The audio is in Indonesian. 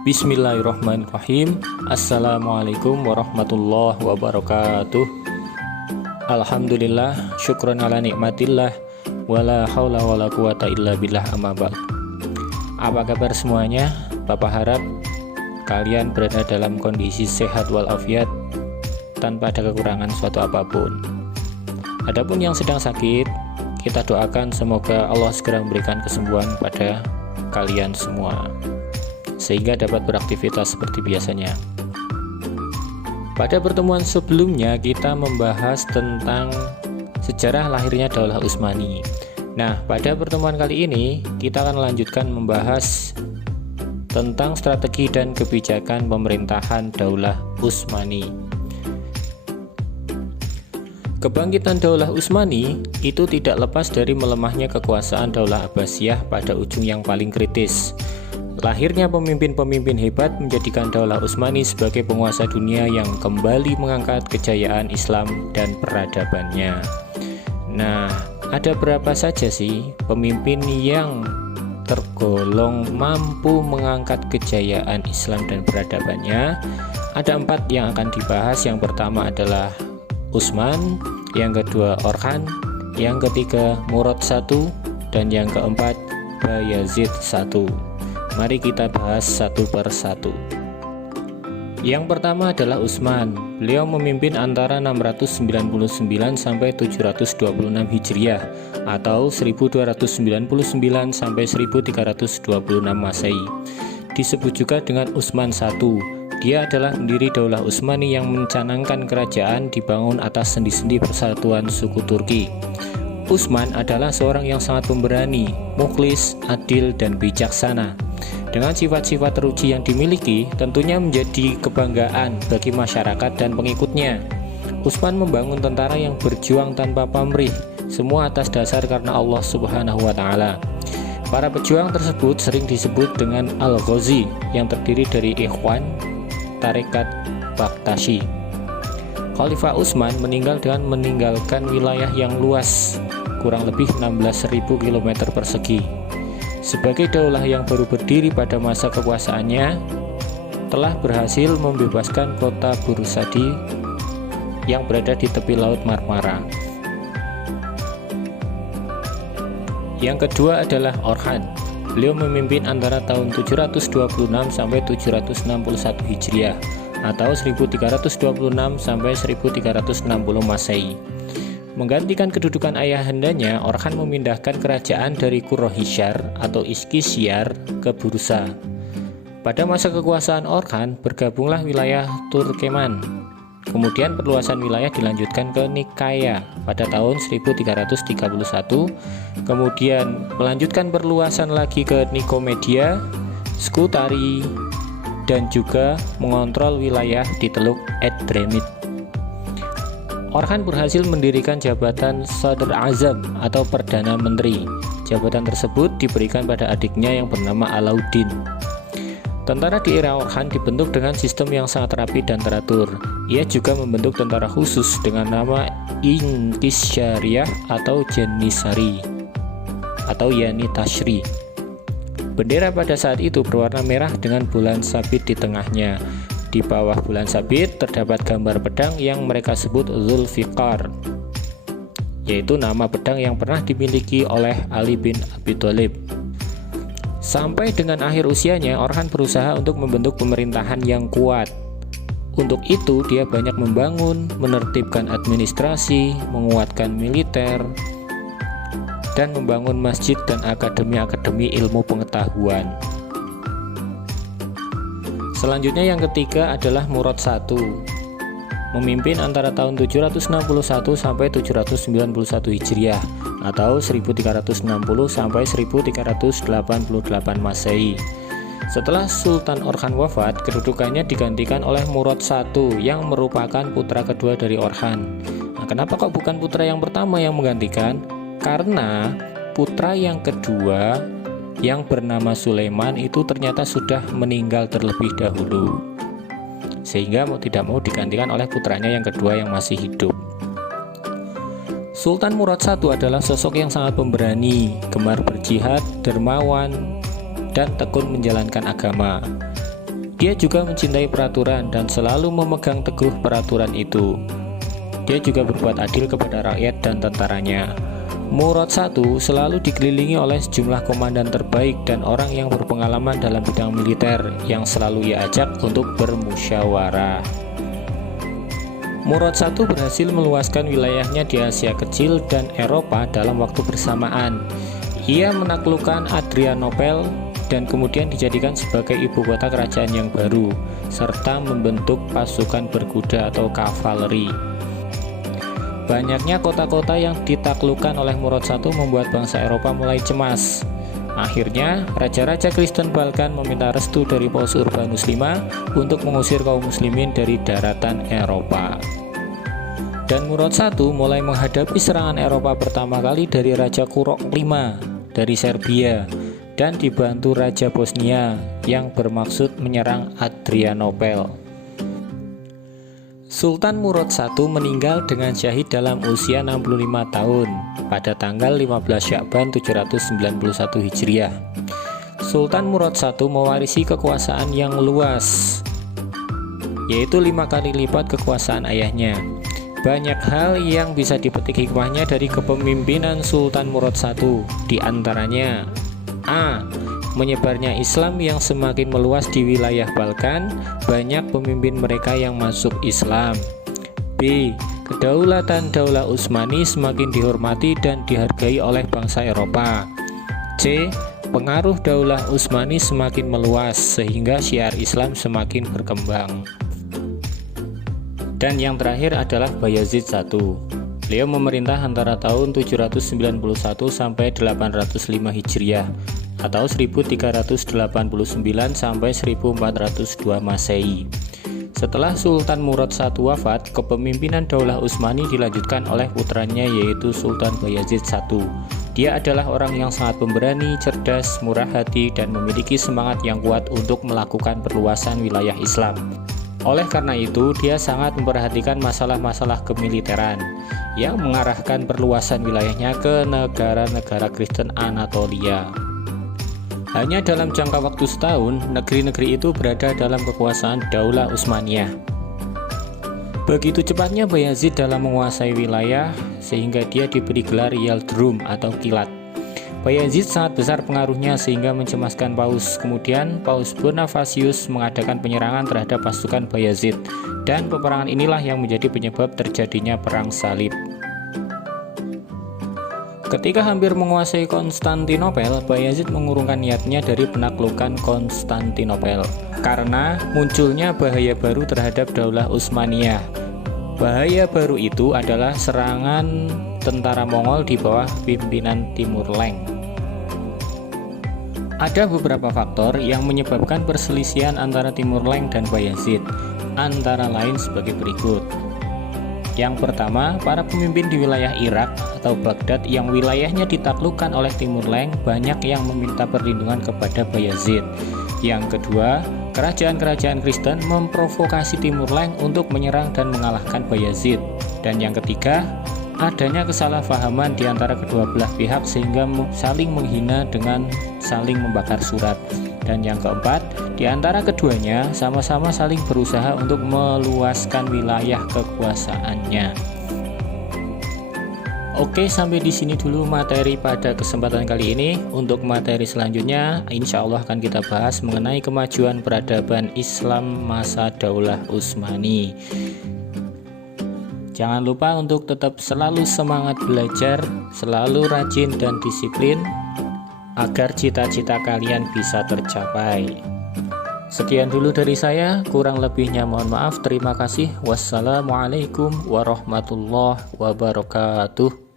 Bismillahirrahmanirrahim. Assalamualaikum warahmatullahi wabarakatuh. Alhamdulillah, syukran ala nikmatillah, wala haula wala quwata illa billah, amma ba'd. Apa kabar semuanya? Bapak harap kalian berada dalam kondisi sehat walafiat tanpa ada kekurangan suatu apapun. Adapun yang sedang sakit, kita doakan semoga Allah segera memberikan kesembuhan pada kalian semua, sehingga dapat beraktivitas seperti biasanya. Pada pertemuan sebelumnya kita membahas tentang sejarah lahirnya Daulah Utsmani. Nah, pada pertemuan kali ini kita akan melanjutkan membahas tentang strategi dan kebijakan pemerintahan Daulah Utsmani. Kebangkitan Daulah Utsmani itu tidak lepas dari melemahnya kekuasaan Daulah Abbasiyah pada ujung yang paling kritis. Lahirnya pemimpin-pemimpin hebat menjadikan Daulah Utsmani sebagai penguasa dunia yang kembali mengangkat kejayaan Islam dan peradabannya. Nah, ada berapa saja sih pemimpin yang tergolong mampu mengangkat kejayaan Islam dan peradabannya? Ada 4 yang akan dibahas. Yang pertama adalah Utsman, yang kedua Orhan, yang ketiga Murad I, dan yang keempat Bayazid I. Mari kita bahas satu per satu. Yang pertama adalah Utsman. Beliau memimpin antara 699 sampai 726 Hijriah atau 1299 sampai 1326 Masehi. Disebut juga dengan Utsman I. Dia adalah pendiri Daulah Utsmani yang mencanangkan kerajaan dibangun atas sendi-sendi persatuan suku Turki. Utsman adalah seorang yang sangat pemberani, mukhlis, adil, dan bijaksana. Dengan sifat-sifat teruji yang dimiliki, tentunya menjadi kebanggaan bagi masyarakat dan pengikutnya. Utsman membangun tentara yang berjuang tanpa pamrih, semua atas dasar karena Allah Subhanahu wa Ta'ala. Para pejuang tersebut sering disebut dengan Al-Ghazi, yang terdiri dari Ikhwan, Tarekat Baktashi. Khalifah Utsman meninggal dengan meninggalkan wilayah yang luas, kurang lebih 16.000 km persegi. Sebagai daulah yang baru berdiri pada masa kekuasaannya, telah berhasil membebaskan kota Bursadi yang berada di tepi Laut Marmara. Yang kedua adalah Orhan. Beliau memimpin antara tahun 726 sampai 761 Hijriah atau 1326 sampai 1360 Masehi. Menggantikan kedudukan ayahandanya, Orhan memindahkan kerajaan dari Quraisy atau Iskisyar ke Bursa. Pada masa kekuasaan Orhan, bergabunglah wilayah Turkeman. Kemudian perluasan wilayah dilanjutkan ke Nikaya pada tahun 1331. Kemudian melanjutkan perluasan lagi ke Nikomedia, Skutari, dan juga mengontrol wilayah di Teluk Edremit. Orhan berhasil mendirikan jabatan Sadr Azam atau Perdana Menteri. Jabatan tersebut diberikan pada adiknya yang bernama Alauddin. Tentara di era Orhan dibentuk dengan sistem yang sangat rapi dan teratur. Ia juga membentuk tentara khusus dengan nama Inkisyariyah atau Janisari atau Yani Tashri. Bendera pada saat itu berwarna merah dengan bulan sabit di tengahnya. Di bawah bulan sabit terdapat gambar pedang yang mereka sebut Zulfikar, yaitu nama pedang yang pernah dimiliki oleh Ali bin Abi Thalib. Sampai dengan akhir usianya, Orhan berusaha untuk membentuk pemerintahan yang kuat. Untuk itu, dia banyak membangun, menertibkan administrasi, menguatkan militer, dan membangun masjid dan akademi-akademi ilmu pengetahuan. Selanjutnya yang ketiga adalah Murad I. Memimpin antara tahun 761 sampai 791 Hijriah atau 1360 sampai 1388 Masehi. Setelah Sultan Orhan wafat, kedudukannya digantikan oleh Murad I yang merupakan putra kedua dari Orhan. Nah, kenapa kok bukan putra yang pertama yang menggantikan? Karena putra yang kedua yang bernama Sulaiman itu ternyata sudah meninggal terlebih dahulu, sehingga mau tidak mau digantikan oleh putranya yang kedua yang masih hidup. Sultan Murad I adalah sosok yang sangat pemberani, gemar berjihad, dermawan, dan tekun menjalankan agama. Dia juga mencintai peraturan dan selalu memegang teguh peraturan itu. Dia juga berbuat adil kepada rakyat dan tentaranya. Murad I selalu dikelilingi oleh sejumlah komandan terbaik dan orang yang berpengalaman dalam bidang militer yang selalu ia ajak untuk bermusyawarah. Murad I berhasil meluaskan wilayahnya di Asia Kecil dan Eropa dalam waktu bersamaan. Ia menaklukkan Adrianople dan kemudian dijadikan sebagai ibu kota kerajaan yang baru, serta membentuk pasukan berkuda atau kavaleri. Banyaknya kota-kota yang ditaklukkan oleh Murad I membuat bangsa Eropa mulai cemas. Akhirnya, raja-raja Kristen Balkan meminta restu dari Paus Urbanus V untuk mengusir kaum muslimin dari daratan Eropa. Dan Murad I mulai menghadapi serangan Eropa pertama kali dari Raja Kurok V dari Serbia dan dibantu Raja Bosnia yang bermaksud menyerang Adrianople. Sultan Murad I meninggal dengan syahid dalam usia 65 tahun pada tanggal 15 Sya'ban 791 Hijriah. Sultan Murad I mewarisi kekuasaan yang luas, yaitu 5 kali lipat kekuasaan ayahnya. Banyak hal yang bisa dipetik hikmahnya dari kepemimpinan Sultan Murad I, di antaranya: A. Menyebarnya Islam yang semakin meluas di wilayah Balkan, banyak pemimpin mereka yang masuk Islam. B. Kedaulatan Daulah Utsmani semakin dihormati dan dihargai oleh bangsa Eropa. C. Pengaruh Daulah Utsmani semakin meluas sehingga syiar Islam semakin berkembang. Dan yang terakhir adalah Bayazid I. Beliau memerintah antara tahun 791 sampai 805 Hijriah atau 1389 sampai 1402 Masehi. Setelah Sultan Murad I wafat, kepemimpinan Daulah Utsmani dilanjutkan oleh putranya yaitu Sultan Bayazid I. Dia adalah orang yang sangat pemberani, cerdas, murah hati, dan memiliki semangat yang kuat untuk melakukan perluasan wilayah Islam. Oleh karena itu, dia sangat memperhatikan masalah-masalah kemiliteran yang mengarahkan perluasan wilayahnya ke negara-negara Kristen Anatolia. Hanya dalam jangka waktu setahun, negeri-negeri itu berada dalam kekuasaan Daulah Utsmaniyah. Begitu cepatnya Bayazid dalam menguasai wilayah, sehingga dia diberi gelar Yaldrum atau kilat. Bayazid sangat besar pengaruhnya sehingga mencemaskan Paus. Kemudian Paus Bonavasius mengadakan penyerangan terhadap pasukan Bayazid, dan peperangan inilah yang menjadi penyebab terjadinya Perang Salib. Ketika hampir menguasai Konstantinopel, Bayazid mengurungkan niatnya dari penaklukan Konstantinopel karena munculnya bahaya baru terhadap Daulah Utsmaniyah. Bahaya baru itu adalah serangan tentara Mongol di bawah pimpinan Timur Leng. Ada beberapa faktor yang menyebabkan perselisihan antara Timur Leng dan Bayazid, antara lain sebagai berikut. Yang pertama, para pemimpin di wilayah Irak atau Baghdad yang wilayahnya ditaklukkan oleh Timur Leng banyak yang meminta perlindungan kepada Bayazid. Yang kedua, kerajaan-kerajaan Kristen memprovokasi Timur Leng untuk menyerang dan mengalahkan Bayazid. Dan yang ketiga, adanya kesalahpahaman di antara kedua belah pihak sehingga saling menghina dengan saling membakar surat. Dan yang keempat, di antara keduanya sama-sama saling berusaha untuk meluaskan wilayah kekuasaannya. Oke, sampai di sini dulu materi pada kesempatan kali ini. Untuk materi selanjutnya, insya Allah akan kita bahas mengenai kemajuan peradaban Islam masa Daulah Utsmani. Jangan lupa untuk tetap selalu semangat belajar, selalu rajin dan disiplin, agar cita-cita kalian bisa tercapai. Sekian dulu dari saya, kurang lebihnya mohon maaf. Terima kasih. Wassalamualaikum warahmatullahi wabarakatuh.